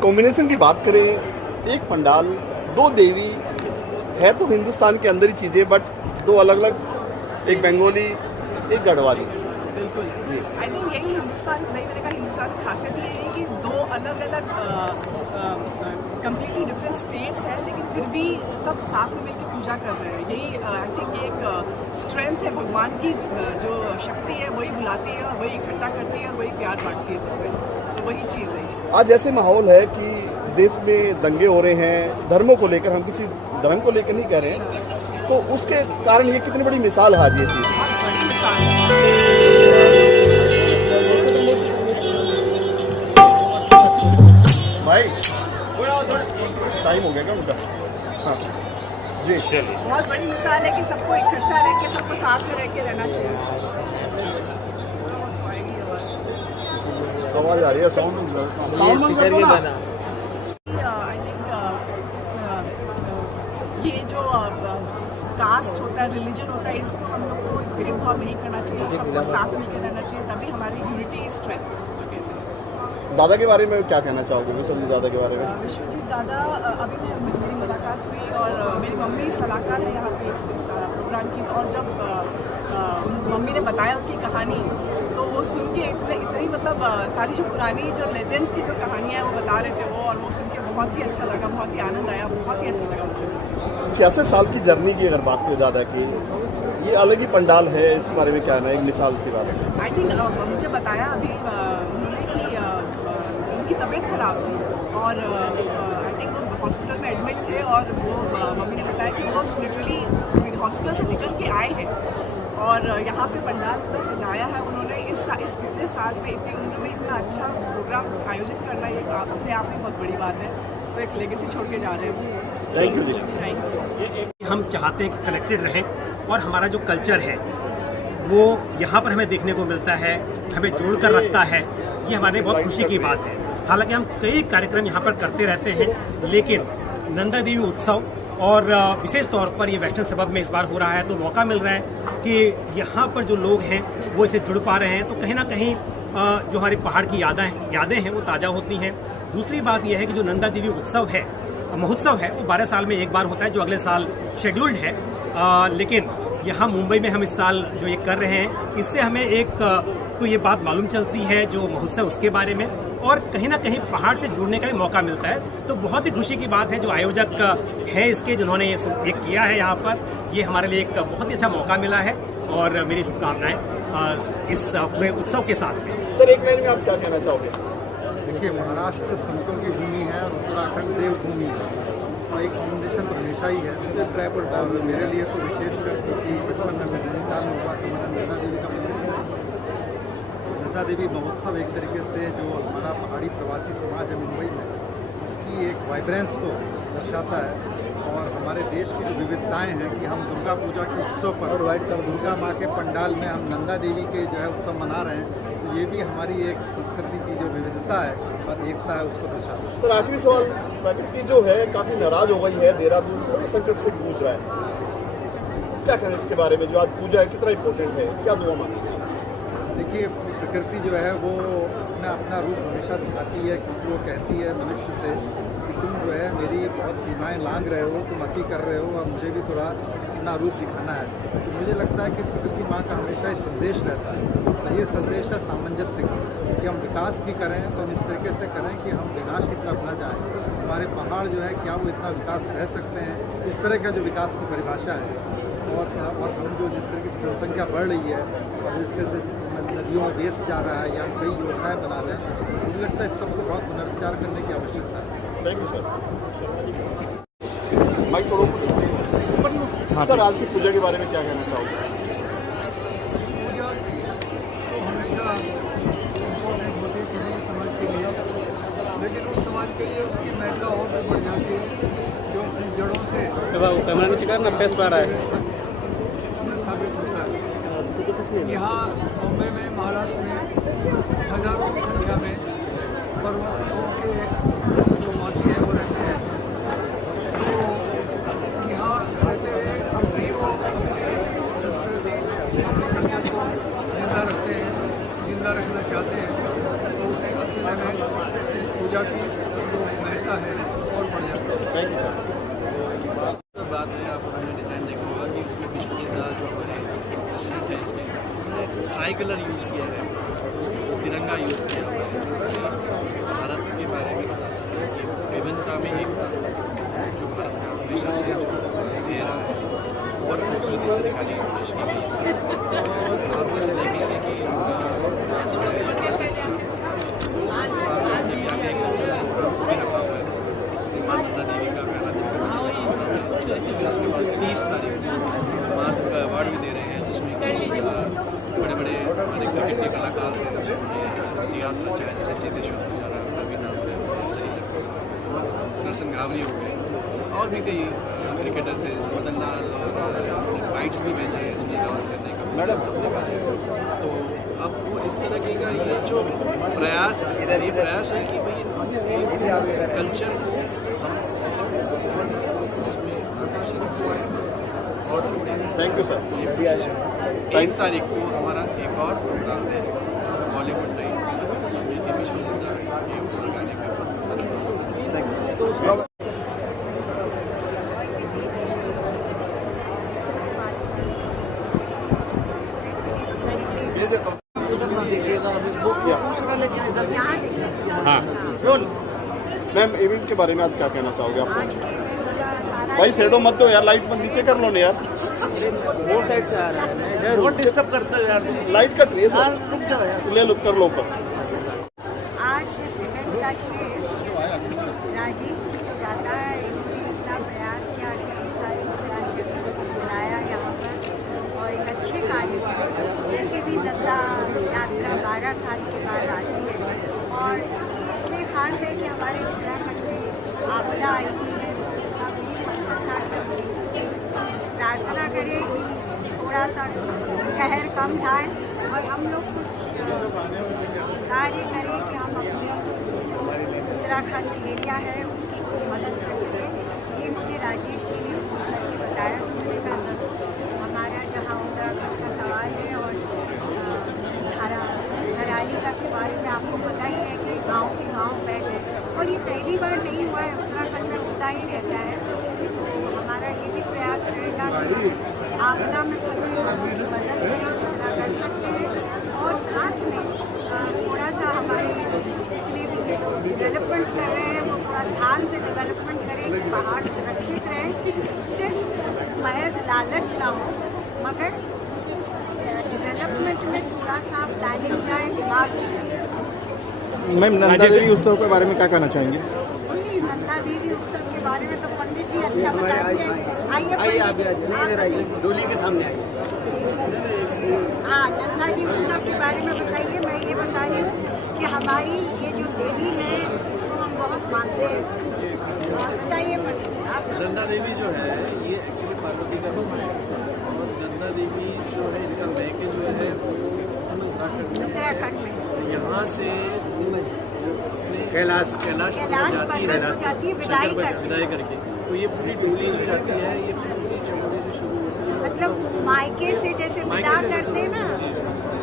Combination की बात करें, एक पंडाल, दो देवी है तो हिंदुस्तान के अंदर ही चीज़ें, बट दो अलग अलग, एक बंगाली एक गढ़वाली। बिल्कुल, आई थिंक यही हिंदुस्तान, मैंने कहा हिंदुस्तान की खासियत ये है कि दो अलग अलग कम्प्लीटली डिफरेंट स्टेट्स हैं, लेकिन फिर भी सब साथ में मिलकर पूजा कर रहे हैं। यही आई थिंक एक स्ट्रेंथ है, भगवान की जो शक्ति है वही बुलाती है और वही इकट्ठा करती है और वही प्यार बांटती है सबमें, तो वही चीज़ है। आज ऐसे माहौल है कि देश में दंगे हो रहे हैं धर्मों को लेकर, हम किसी धर्म को लेकर नहीं कह रहे हैं, तो उसके कारण ये कितनी बड़ी मिसाल है आज ये चीज़। बहुत बड़ी मिसाल है। भाई टाइम हो गया क्या उनका? हाँ जी, चलिए। बहुत बड़ी मिसाल है कि सबको इकट्ठा रह के, सबको साथ में रह के रहना चाहिए। आवाज आ रही है, साउंड आई थिंक ये जो कास्ट होता है, रिलीजन होता है, इसको हम लोग को भेदभाव नहीं करना चाहिए, सबको साथ मिलकर रहना चाहिए, तभी हमारी यूनिटी स्ट्रेंथ। दादा के बारे में क्या कहना चाहोगे? विश्वजीत दादा के बारे में? विश्वजीत दादा, अभी मेरी मुलाकात हुई और मेरी मम्मी सलाहकार है यहाँ पे इस प्रोग्राम की, और जब मम्मी ने बताया उनकी कहानी तो वो सुन के इतनी मतलब सारी जो पुरानी जो लेजेंड्स की जो कहानियाँ हैं वो बता रहे थे वो, और वो सुन के बहुत ही अच्छा लगा, बहुत ही आनंद आया, बहुत ही अच्छा लगा मुझे। 66 साल की जर्नी की अगर बात करें दादा की, ये अलग ही पंडाल है, इस बारे में क्या है, एक मिसाल के बारे में? आई थिंक मुझे बताया अभी उन्होंने कि उनकी तबीयत खराब थी और आई थिंक वो हॉस्पिटल में एडमिट थे, और वो मम्मी ने बताया कि वो लिटरली हॉस्पिटल से निकल के आए हैं और यहाँ पे पंडाल पूरा सजाया है उन्होंने। इस इतने साल में, इतनी उम्र में इतना अच्छा प्रोग्राम आयोजित करना ये अपने आप में बहुत बड़ी बात है, तो एक लेगेसी छोड़ के जा रहे हैं। Thank you ji. Thank you. हम चाहते हैं कि कनेक्टेड रहें और हमारा जो कल्चर है वो यहाँ पर हमें देखने को मिलता है, हमें जोड़ कर रखता है, ये हमारे लिए बहुत खुशी की बात है। हालांकि हम कई कार्यक्रम यहाँ पर करते रहते हैं, लेकिन नंदा देवी उत्सव और विशेष तौर पर ये वेस्टर्न सबब में इस बार हो रहा है, तो मौका मिल रहा है कि यहाँ पर जो लोग हैं वो इससे जुड़ पा रहे हैं, तो कहीं ना कहीं जो हमारे पहाड़ की यादें हैं वो ताज़ा होती हैं। दूसरी बात यह है कि जो नंदा देवी उत्सव है, महोत्सव है, वो 12 साल में एक बार होता है, जो अगले साल शेड्यूल्ड है, लेकिन यहाँ मुंबई में हम इस साल जो ये कर रहे हैं, इससे हमें एक तो ये बात मालूम चलती है जो महोत्सव उसके बारे में, और कहीं ना कहीं पहाड़ से जुड़ने का भी मौका मिलता है, तो बहुत ही खुशी की बात है जो आयोजक है इसके, जिन्होंने ये एक किया है यहाँ पर, ये हमारे लिए एक बहुत ही अच्छा मौका मिला है और मेरी शुभकामनाएं इस पूरे उत्सव के साथ में। सर, एक लाइन में आप क्या कहना चाहोगे? देखिए, महाराष्ट्र संतों की भूमि है और उत्तराखंड देवभूमि है, और एक कॉम्बिनेशन तो हमेशा ही है। और मेरे लिए तो विशेषकर चीज़ बचपन में मैं नैनीताल में हुआ तो मैंने नंदा देवी का मंदिर देखा। नंदा देवी महोत्सव एक तरीके से जो हमारा पहाड़ी प्रवासी समाज है मुंबई में, उसकी एक वाइब्रेंस को दर्शाता है, और हमारे देश की जो विविधताएं हैं कि हम दुर्गा पूजा के उत्सव पर दुर्गा माँ के पंडाल में हम नंदा देवी के जो है उत्सव मना रहे हैं, तो ये भी हमारी एक संस्कृति की जो विविधता है और एकता है उसको दर्शाता है। सर, आखिरी सवाल, प्रकृति जो है काफ़ी नाराज हो गई है, देहरादून बड़े संकट से जूझ रहा है, क्या करें इसके बारे में? जो आज पूजा है कितना इम्पोर्टेंट है, क्या दुआ मांगे? देखिए, प्रकृति जो है वो अपना रूप हमेशा दिखाती है, क्योंकि वो कहती है मनुष्य से कि तुम जो है मेरी बहुत सीमाएं लांघ रहे हो, तुम अति कर रहे हो, और मुझे भी थोड़ा अपना रूप दिखाना है। तो मुझे लगता है कि प्रकृति माँ का हमेशा एक संदेश रहता है, और ये संदेश है सामंजस्य का, कि हम विकास भी करें तो हम इस तरीके से करें कि हम विनाश की तरफ न जाएँ। हमारे पहाड़ जो है क्या वो इतना विकास सह सकते हैं, इस तरह का जो विकास की परिभाषा है, और हम जो जिस तरीके से जनसंख्या बढ़ रही है और जिस तरह से नदियों में वेस्ट जा रहा है या हम कई योजनाएँ बना रहे हैं, मुझे लगता है इस सबको बहुत पुनर्विचार करने की आवश्यकता है। Thank you sir. माइक थोड़ा ऊपर। सर, आज की पूजा के बारे में क्या कहना चाहोगे? पूजा तो हमेशा इम्पोर्टेंट होती है किसी भी समाज के लिए, लेकिन उस समाज के लिए उसकी महत्ता और भी बढ़ जाती है जो अपनी जड़ों से स्थापित होता है। यहाँ बॉम्बे में, महाराष्ट्र में हजारों की संख्या में पर्वतों के जो वासी हैं वो रहते हैं, तो यहाँ रहते हुए अपनी वो संस्कृति, अपने कल्चर को जिंदा रखते हैं, जिंदा रखना चाहते हैं। तो उसी सिलसिले में इस पूजा की जो ट्राई कलर यूज़ किया है, तिरंगा यूज़ किया हुआ है, जो भारत के बारे में बताता है कि विभिन्नता में एकता, जो भारत का हमेशा से दे रहा है, उसको बहुत खूबसूरती से दिखाने की कोशिश की गई है। आप जैसे देखेंगे कि रखा हुआ है, इसमें माँ नंदा देवी का पहला दिन इसके बाद 30 तारीख को माँ का अवार्ड भी दे रहे हैं, जिसमें कि बड़े बड़े हमारे क्रिकेट के कलाकार से इतिहास रचा है, जैसे चेतेश्वर पुजारा, रवीना दर्शन गावरी हो गए, और भी कई क्रिकेटर्स हैं जैसे मदन लाल, और फाइट्स भी भेजे हैं सुनील गावस्कर ने, मैडम सबने भेजे। तो अब वो इस तरह के का ये जो प्रयास है कि भाई कल्चर को हम इसमें और जोड़ें। Thank you sir. 1 तारीख को हमारा एक और प्रोग्राम है जो बॉलीवुड नाइट, इसमें निमिष जिंदा के गाने का सारा हाँ मैम, इवेंट के बारे में आज क्या कहना चाहोगे आप? भाई शेडो मत दो यार, लाइट मत नीचे कर लो ना यार, वो साइड से आ रहा है, बहुत डिस्टर्ब करता है यार, लाइट कट रही है यार रुक जाओ यार, ले लो, कर लो ऊपर। आज इस इवेंट का श्रेय राजेश जी को जाता है। इन्होंने इतना प्रयास किया कि हम सारे मिथिलांचल को बुलाया यहाँ पर और एक अच्छे कार्य के लिए। वैसे भी नंदा यात्रा 12 साल के बाद आती है और इसलिए खास है कि हमारे उत्तराखंड में आपदा आई हुई है। हम ये मकसद था कि प्रार्थना करें कि थोड़ा सा कहर कम जाए और हम लोग कुछ कार्य करें कि हम अपने जो उत्तराखंड एरिया है उसकी कुछ मदद कर सकें। ये मुझे राजेश जी ने फोन करके बताया, तो मैंने कहा हमारा जहाँ उत्तराखंड का सवाल है और धराली का के बारे में आपको पता ही है कि गाँव के गाँव बैठ है और ये पहली बार नहीं हुआ है, उत्तराखंड में होता ही रहता है। तो हमारा ये भी प्रयास रहेगा कि आपदा में फंसे लोगों की मदद करें जितना कर सकते हैं और साथ में थोड़ा सा हमारे जितने भी डेवलपमेंट कर रहे हैं वो थोड़ा ध्यान से डेवलपमेंट करें कि पहाड़ सुरक्षित रहें, सिर्फ महज लालच ना हो मगर डेवलपमेंट में थोड़ा सा प्लानिंग जाए, दिमाग भी जाए। मैम, नंदा देवी उत्सव के बारे में क्या कहना चाहेंगे? नंदा देवी उत्सव के बारे में तो पंडित जी अच्छा बताएंगे। आइए डोली के सामने आइए। हाँ, नंदा जी उत्सव के बारे में बताइए। मैं ये बता रही हूँ कि हमारी ये जो देवी है इसको हम बहुत मानते हैं। बताइए पंडित जी आप। नंदा देवी जो है ये एक्चुअली पार्वती का रूप है, और नंदा देवी जो है इनका मैके जो है वो उत्तराखंड में यहाँ से कैलाश पर्वत को जाती है विदाई करके, तो ये पूरी डोली जो जाती है ये पूरी चमोली से शुरू होती है, मतलब मायके से जैसे विदा करते हैं ना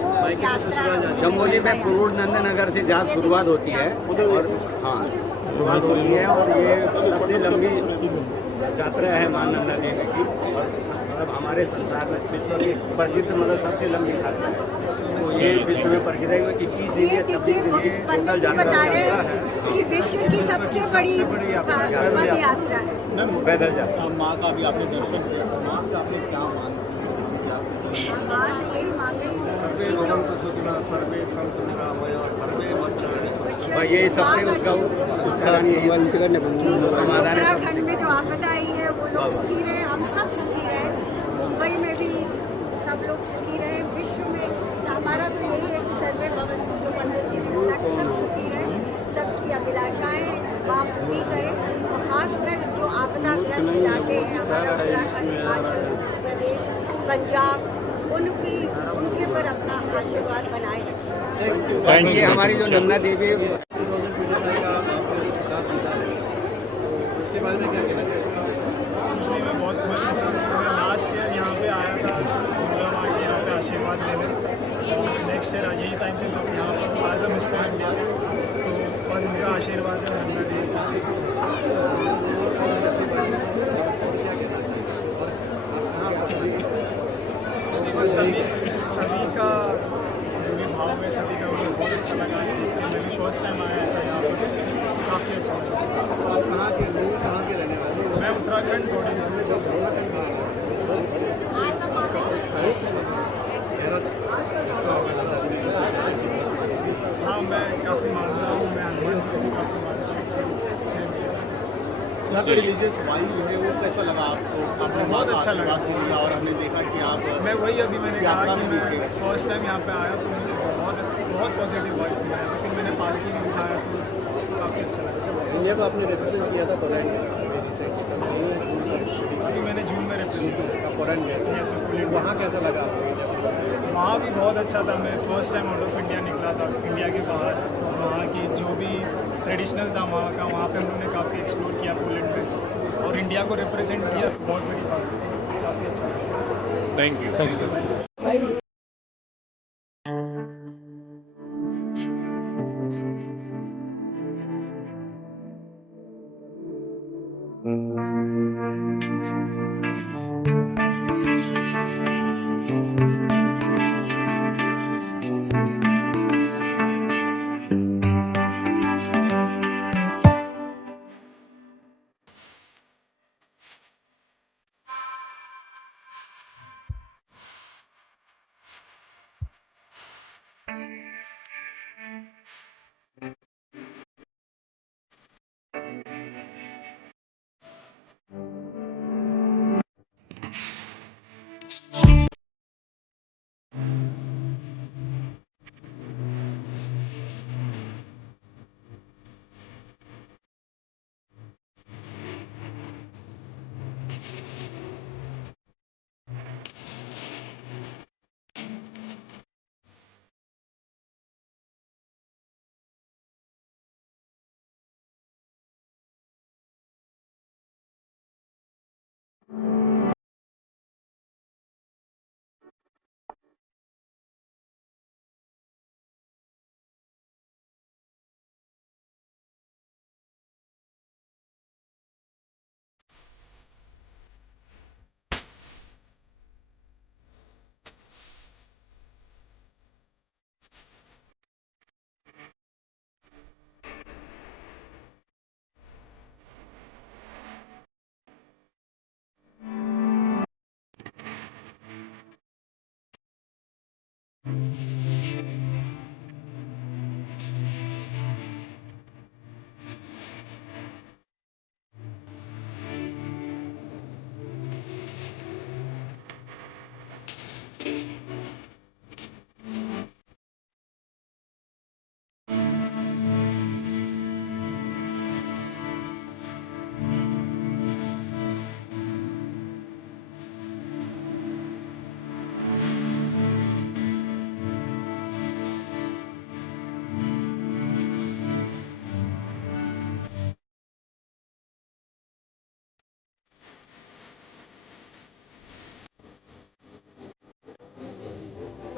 वो यात्रा। चमोली में कुरूर नंदनगर से जहाँ शुरुआत होती है और हाँ शुरुआत होती है और ये सबसे लंबी यात्रा है मां नंदा देवी की, और मतलब हमारे संसार में प्रसिद्ध मतलब सबसे लंबी यात्रा है। तो ये विश्व में प्रसिद्ध है, 21 दिन या 26 दिन ये टोटल यात्रा है कि विश्व की सबसे बड़ी यात्रा है पैदल यात्रा। माँ का भी आपने दर्शन किया, माँ से आपने क्या मांगा? माँ से यही मांगे सर्वे भवन्तु सुखिनः, सर्वे सन्तु निरामया, सर्वे भद्राणि भाई यही सबसे उसका उत्तराखंड यही समाधान है। उत्तराखंड में जो आपदा आई है वो लोग सुखी रहे, हम सब सुखी रहे, मुंबई में भी सब लोग सुखी रहे, विश्व में हमारा तो यही है कि सर्वे भवन्तु जो पंडित जी ने बोला कि सब सुखी रहे, सबकी अभिलाषाएं माँ पूरी करें। और खासकर जो आपदाग्रस्त इलाके हैं हमारा उत्तराखंड, हिमाचल प्रदेश, पंजाब, उनके पर अपना आशीर्वाद बनाए रखें। ये हमारी जो नंदा देवी उसके बारे में क्या कहना चाहिए? उसमें मैं बहुत खुश हूँ सर। मैं लास्ट ईयर यहाँ पे आया था दुर्गा माँ के यहाँ पे आशीर्वाद लेने, और नेक्स्ट ईयर यही टाइम पे मैं यहाँ पर एज अ मिस्टर इंडिया, तो बस उनका आशीर्वाद है नंदा देवी का। उसके बाद सभी का फर्स्ट टाइम आया ऐसा यहाँ पर, काफ़ी अच्छा लगा। आप कहाँ के रहने वाले हो? मैं उत्तराखंड बॉडी हाँ, मैं काफ़ी मानता हूँ, मैं हनुमान जी को भी काफ़ी मानता हूँ। यहाँ पे रिलीजियस वाइब जो है वो कैसा लगा आपको? आपने बहुत अच्छा लगा। और हमने देखा कि आप मैं वही अभी मैंने कहा कि मैं फर्स्ट टाइम यहाँ पे आया तो मुझे बहुत पॉजिटिव वाइब्स मिला है। फिर मैंने पालकी भी उठाया तो काफ़ी अच्छा लगा। इंडिया को आपने रिप्रेजेंट किया था पोलैंड में, अभी मैंने जून में रिप्रेजेंट किया पोलैंड में, वहाँ कैसा लगा आपको? वहाँ भी बहुत अच्छा था। मैं first time out of India निकला था, इंडिया के बाहर। वहाँ की जो भी ट्रेडिशनल था वहाँ का, वहाँ पे हम लोगों ने काफ़ी एक्सप्लोर किया पोलैंड में और इंडिया को रिप्रेजेंट किया। बहुत बड़ी बात है, काफ़ी अच्छा लगा। Thank you.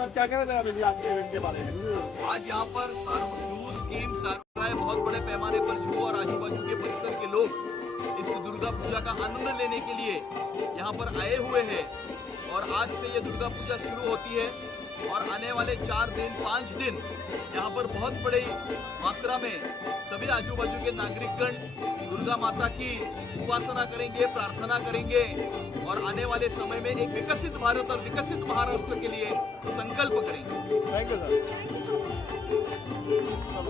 क्या कहना चाहेंगे आज के इवेंट के बारे में? आज यहाँ पर जूस गेम्स बहुत बड़े पैमाने पर जू और आजू बाजू के परिसर के लोग इस दुर्गा पूजा का आनंद लेने के लिए यहाँ पर आए हुए हैं। और आज से ये दुर्गा पूजा शुरू होती है और आने वाले 4 दिन 5 दिन यहाँ पर बहुत बड़ी मात्रा में सभी आजू बाजू के नागरिकगण दुर्गा माता की उपासना करेंगे, प्रार्थना करेंगे और आने वाले समय में एक विकसित भारत और विकसित महाराष्ट्र के लिए संकल्प करेंगे। Thank you sir.